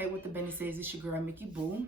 Hey, what the Bennett says, it's your girl Mickey Boo.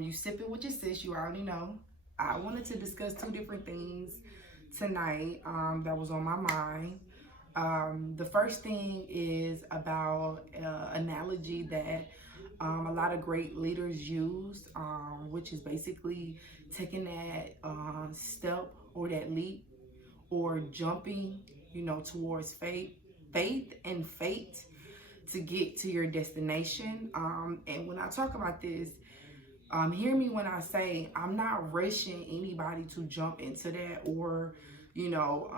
You sipping with your sis, you already know. I wanted to discuss two different things tonight that was on my mind. The first thing is about analogy that a lot of great leaders use, which is basically taking that step or that leap or jumping, towards faith and fate to get to your destination. And when I talk about this, hear me when I say I'm not rushing anybody to jump into that or, you know,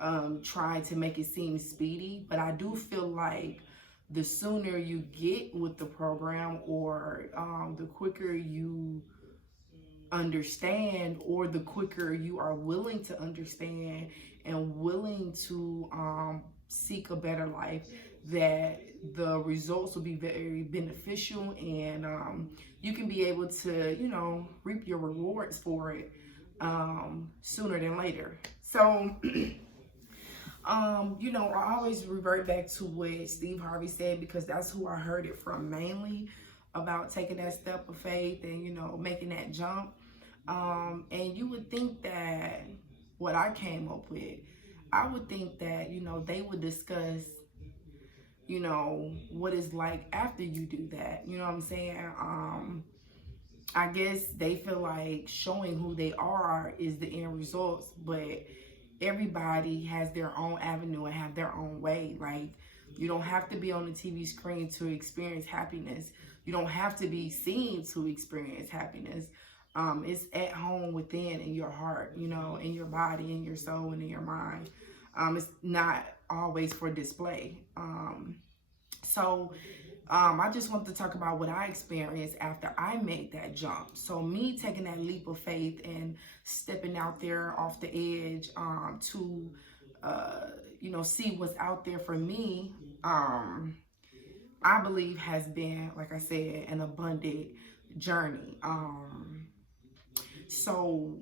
um, trying to make it seem speedy. But I do feel like the sooner you get with the program or the quicker you understand or the quicker you are willing to understand and willing to seek a better life, that the results will be very beneficial and you can be able to, reap your rewards for it sooner than later. So, I always revert back to what Steve Harvey said because that's who I heard it from mainly about taking that step of faith and, making that jump. And you would think that what I came up with, I would think that, they would discuss, what it's like after you do that. You know what I'm saying? I guess they feel like showing who they are is the end results, but everybody has their own avenue and have their own way. Like, you don't have to be on the TV screen to experience happiness. You don't have to be seen to experience happiness. It's at home within in your heart, in your body, in your soul, and in your mind. It's not always for display. I just want to talk about what I experienced after I made that jump. So me taking that leap of faith and stepping out there off the edge to, see what's out there for me, I believe has been, like I said, an abundant journey. So,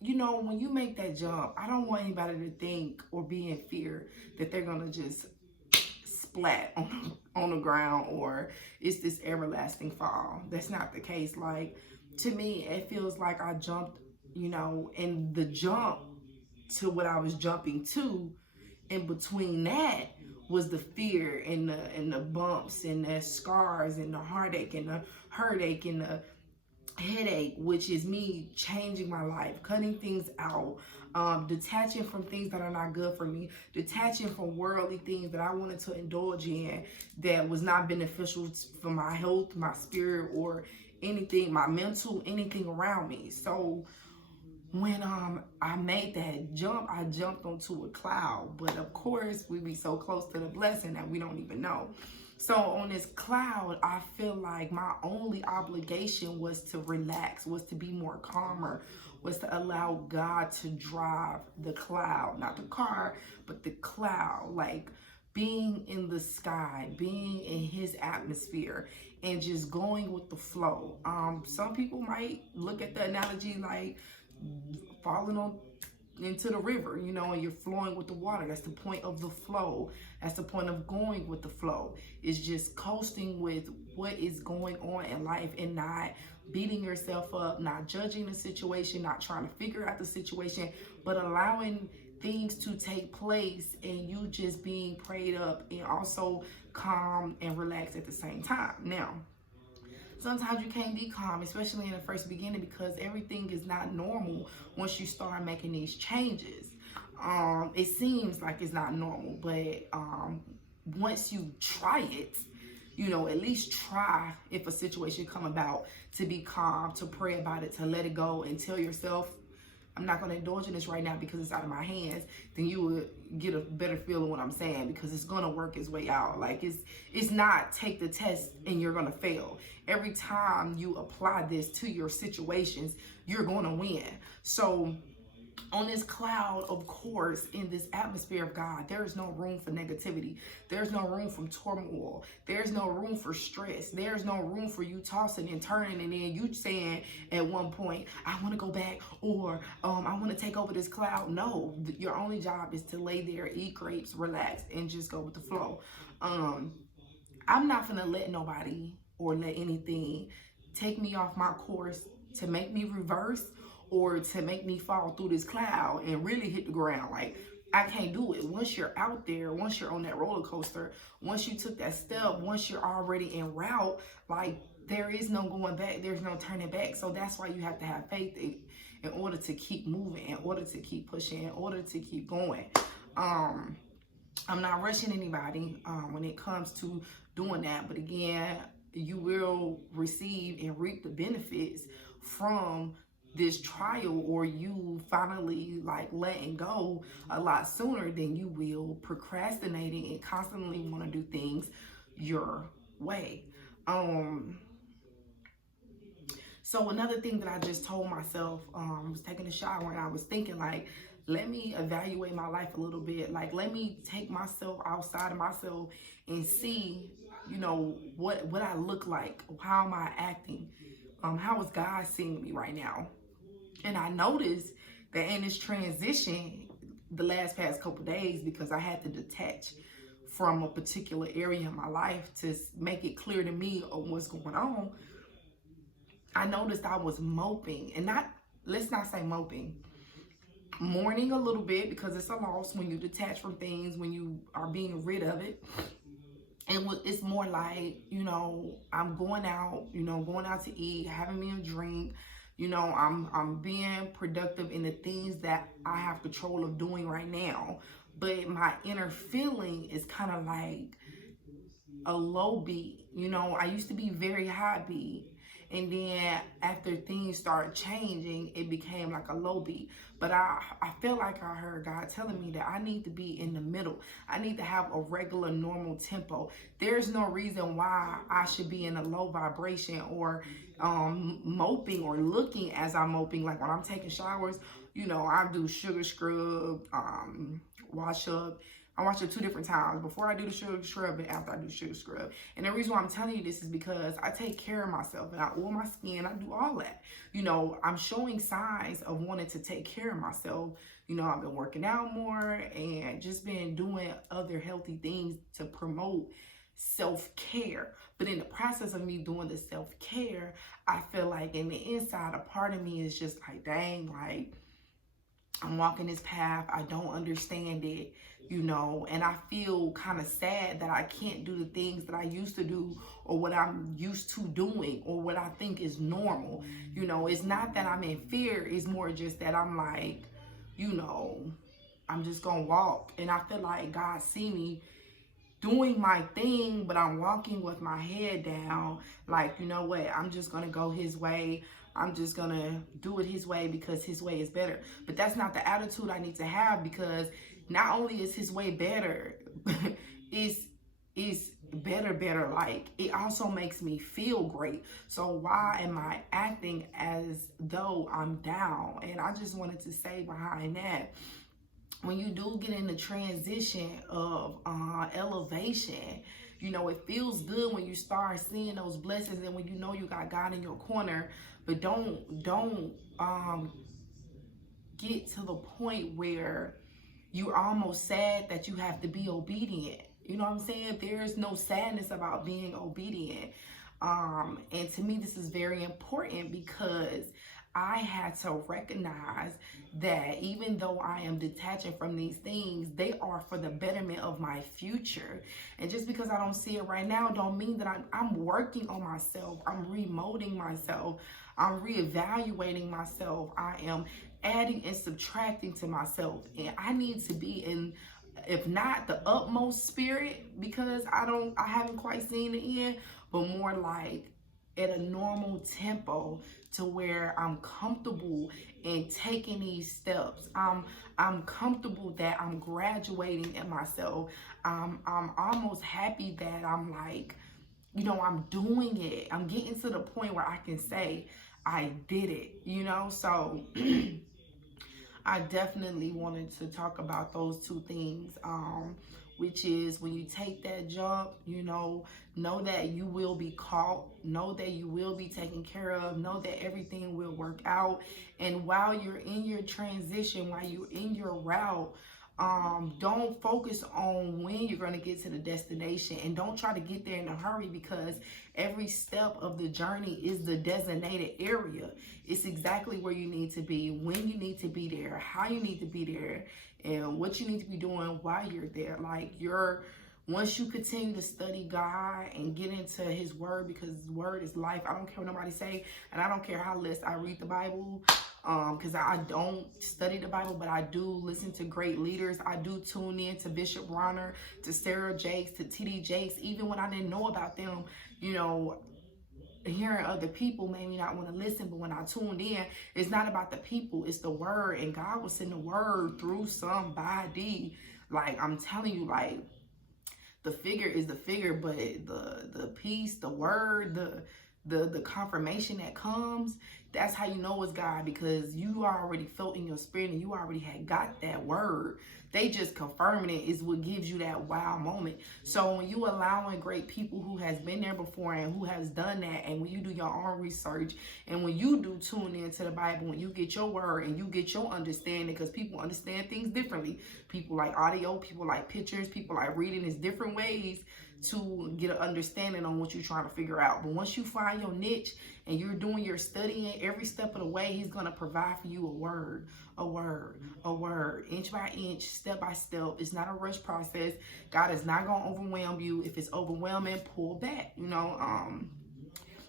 when you make that jump, I don't want anybody to think or be in fear that they're going to just splat on the ground or it's this everlasting fall. That's not the case. Like, to me, it feels like I jumped, and the jump to what I was jumping to, in between that was the fear and the bumps and the scars and the heartache and the hurtache and the headache, which is me changing my life, cutting things out, detaching from things that are not good for me, detaching from worldly things that I wanted to indulge in that was not beneficial for my health, my spirit, or anything, my mental, anything around me. So when I made that jump, I jumped onto a cloud. But of course, we be so close to the blessing that we don't even know. So on this cloud, I feel like my only obligation was to relax, was to be more calmer, was to allow God to drive the cloud, not the car, but the cloud, like being in the sky, being in his atmosphere and just going with the flow. Some people might look at the analogy like falling on into the river, and you're flowing with the water. That's the point of the flow. That's the point of going with the flow. It's just coasting with what is going on in life and not beating yourself up, not judging the situation, not trying to figure out the situation, but allowing things to take place and you just being prayed up and also calm and relaxed at the same time. Now, sometimes you can't be calm, especially in the first beginning, because everything is not normal once you start making these changes. It seems like it's not normal, but once you try it, at least try, if a situation come about, to be calm, to pray about it, to let it go and tell yourself, I'm not going to indulge in this right now because it's out of my hands. Then you would get a better feel of what I'm saying, because it's going to work its way out. Like, it's not take the test and you're going to fail. Every time you apply this to your situations, you're going to win. So on this cloud, of course, in this atmosphere of God, there is no room for negativity. There's no room for turmoil. There's no room for stress. There's no room for you tossing and turning and then you saying at one point, I want to go back, or I want to take over this cloud. No, your only job is to lay there, eat grapes, relax, and just go with the flow. I'm not going to let nobody or let anything take me off my course to make me reverse or to make me fall through this cloud and really hit the ground. Like, I can't do it. Once you're out there, once you're on that roller coaster, once you took that step, once you're already en route, like, there is no going back. There's no turning back. So that's why you have to have faith in order to keep moving, in order to keep pushing, in order to keep going. I'm not rushing anybody when it comes to doing that. But again, you will receive and reap the benefits from this trial, or you finally like letting go a lot sooner than you will procrastinating and constantly want to do things your way. So another thing that I just told myself, was taking a shower and I was thinking, like, let me evaluate my life a little bit. Like, let me take myself outside of myself and see, you know, what I look like. How am I acting? How is God seeing me right now? And I noticed that in this transition, the past couple days, because I had to detach from a particular area in my life to make it clear to me of what's going on, I noticed I was moping, and let's not say moping, mourning a little bit, because it's a loss when you detach from things, when you are being rid of it. And it's more like, you know, I'm going out to eat, having me a drink. You know, I'm being productive in the things that I have control of doing right now. But my inner feeling is kind of like a low beat. You know, I used to be very high beat. And then after things started changing, it became like a low beat. But I feel like I heard God telling me that I need to be in the middle. I need to have a regular, normal tempo. There's no reason why I should be in a low vibration or moping or looking as I'm moping. Like when I'm taking showers, you know, I do sugar scrub, wash up. I wash it 2 different times, before I do the sugar scrub and after I do the sugar scrub. And the reason why I'm telling you this is because I take care of myself and I oil my skin. I do all that. You know, I'm showing signs of wanting to take care of myself. You know, I've been working out more and just been doing other healthy things to promote self-care. But in the process of me doing the self-care, I feel like in the inside, a part of me is just like, dang, like, I'm walking this path, I don't understand it, you know, and I feel kind of sad that I can't do the things that I used to do, or what I'm used to doing, or what I think is normal. You know, it's not that I'm in fear, it's more just that I'm like, you know, I'm just gonna walk. And I feel like God see me doing my thing, but I'm walking with my head down, like, you know what, I'm just gonna go his way. I'm just gonna do it his way because his way is better. But that's not the attitude I need to have, because not only is his way better, it's better, like, it also makes me feel great. So why am I acting as though I'm down? And I just wanted to say behind that, when you do get in the transition of elevation, you know, it feels good when you start seeing those blessings and when you know you got God in your corner. But don't get to the point where you're almost sad that you have to be obedient. You know what I'm saying? There's no sadness about being obedient. And to me, this is very important, because I had to recognize that even though I am detaching from these things, they are for the betterment of my future. And just because I don't see it right now don't mean that I'm working on myself. I'm remolding myself. I'm reevaluating myself. I am adding and subtracting to myself. And I need to be in, if not the utmost spirit, because I haven't quite seen the end, but more like at a normal tempo, to where I'm comfortable in taking these steps. I'm comfortable that I'm graduating in myself. I'm almost happy that I'm like, you know, I'm doing it. I'm getting to the point where I can say I did it, you know? So I definitely wanted to talk about those two things, which is when you take that jump, know that you will be caught, know that you will be taken care of, know that everything will work out. And while you're in your transition, while you're in your route, don't focus on when you're going to get to the destination, and don't try to get there in a hurry, because every step of the journey is the designated area. It's exactly where you need to be, when you need to be there, how you need to be there, and what you need to be doing while you're there. Like, once you continue to study God and get into his word, because his word is life. I don't care what nobody say, and I don't care how less I read the Bible, because I don't study the Bible, but I do listen to great leaders. I do tune in to Bishop Bronner, to Sarah Jakes, to T.D. Jakes, even when I didn't know about them. Hearing other people made me not want to listen, but when I tuned in, it's not about the people, it's the word. And God was sending the word through somebody. Like, I'm telling you, like, the figure is the figure, but the peace, the word, the confirmation that comes, that's how you know it's God, because you already felt in your spirit and you already had got that word. They just confirming it is what gives you that wow moment. So when you allowing great people who has been there before and who has done that, and when you do your own research, and when you do tune into the Bible, when you get your word and you get your understanding, because people understand things differently. People like audio, people like pictures, people like reading. Is different ways to get an understanding on what you're trying to figure out. But once you find your niche and you're doing your studying, every step of the way, he's going to provide for you a word, inch by inch, step by step. It's not a rush process. God is not going to overwhelm you. If it's overwhelming, pull back.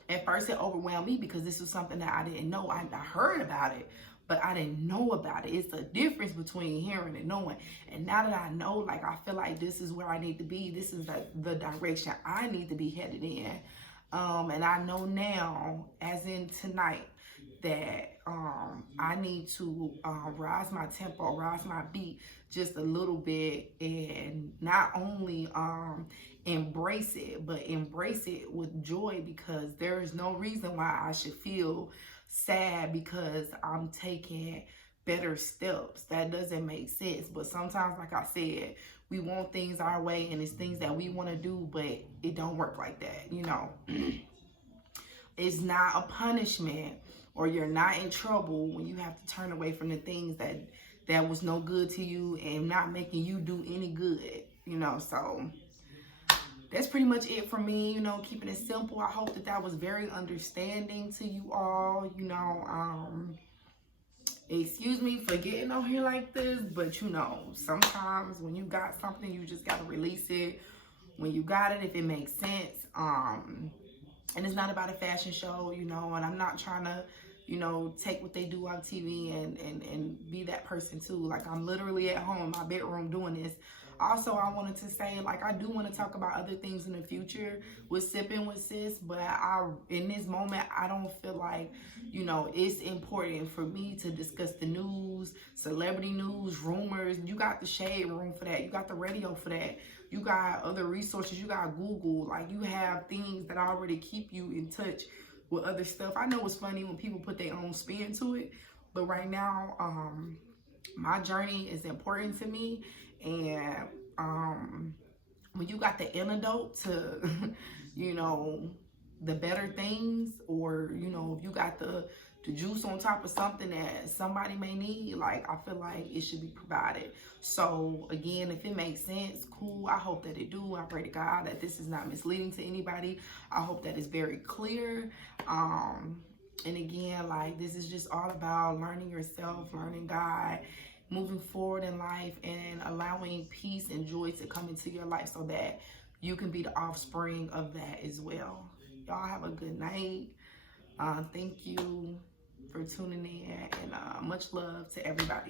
At first it overwhelmed me because this was something that I didn't know. I heard about it, but I didn't know about it. It's a difference between hearing and knowing. And now that I know, like, I feel like this is where I need to be. This is the direction I need to be headed in. And I know now, as in tonight, that I need to rise my tempo, rise my beat just a little bit, and not only embrace it, but embrace it with joy, because there is no reason why I should feel sad because I'm taking better steps. That doesn't make sense. But sometimes, like I said, we want things our way, and it's things that we want to do, but it don't work like that. It's not a punishment, or you're not in trouble when you have to turn away from the things that was no good to you and not making you do any good. So that's pretty much it for me, keeping it simple. I hope that was very understanding to you all. Excuse me for getting on here like this, but sometimes when you got something, you just got to release it when you got it, if it makes sense. And it's not about a fashion show, and I'm not trying to, take what they do on TV and be that person too. Like, I'm literally at home in my bedroom doing this. Also, I wanted to say, like, I do want to talk about other things in the future with Sipping with Sis, but in this moment, I don't feel like, it's important for me to discuss the news, celebrity news, rumors. You got the Shade Room for that. You got the radio for that. You got other resources. You got Google. Like, you have things that already keep you in touch with other stuff. I know it's funny when people put their own spin to it, but right now, my journey is important to me. And when you got the antidote to, the better things, or, if you got the juice on top of something that somebody may need, like, I feel like it should be provided. So again, if it makes sense, cool. I hope that it do. I pray to God that this is not misleading to anybody. I hope that it's very clear. And again, like, this is just all about learning yourself, learning God, moving forward in life, and allowing peace and joy to come into your life so that you can be the offspring of that as well. Y'all have a good night. Thank you for tuning in, and much love to everybody.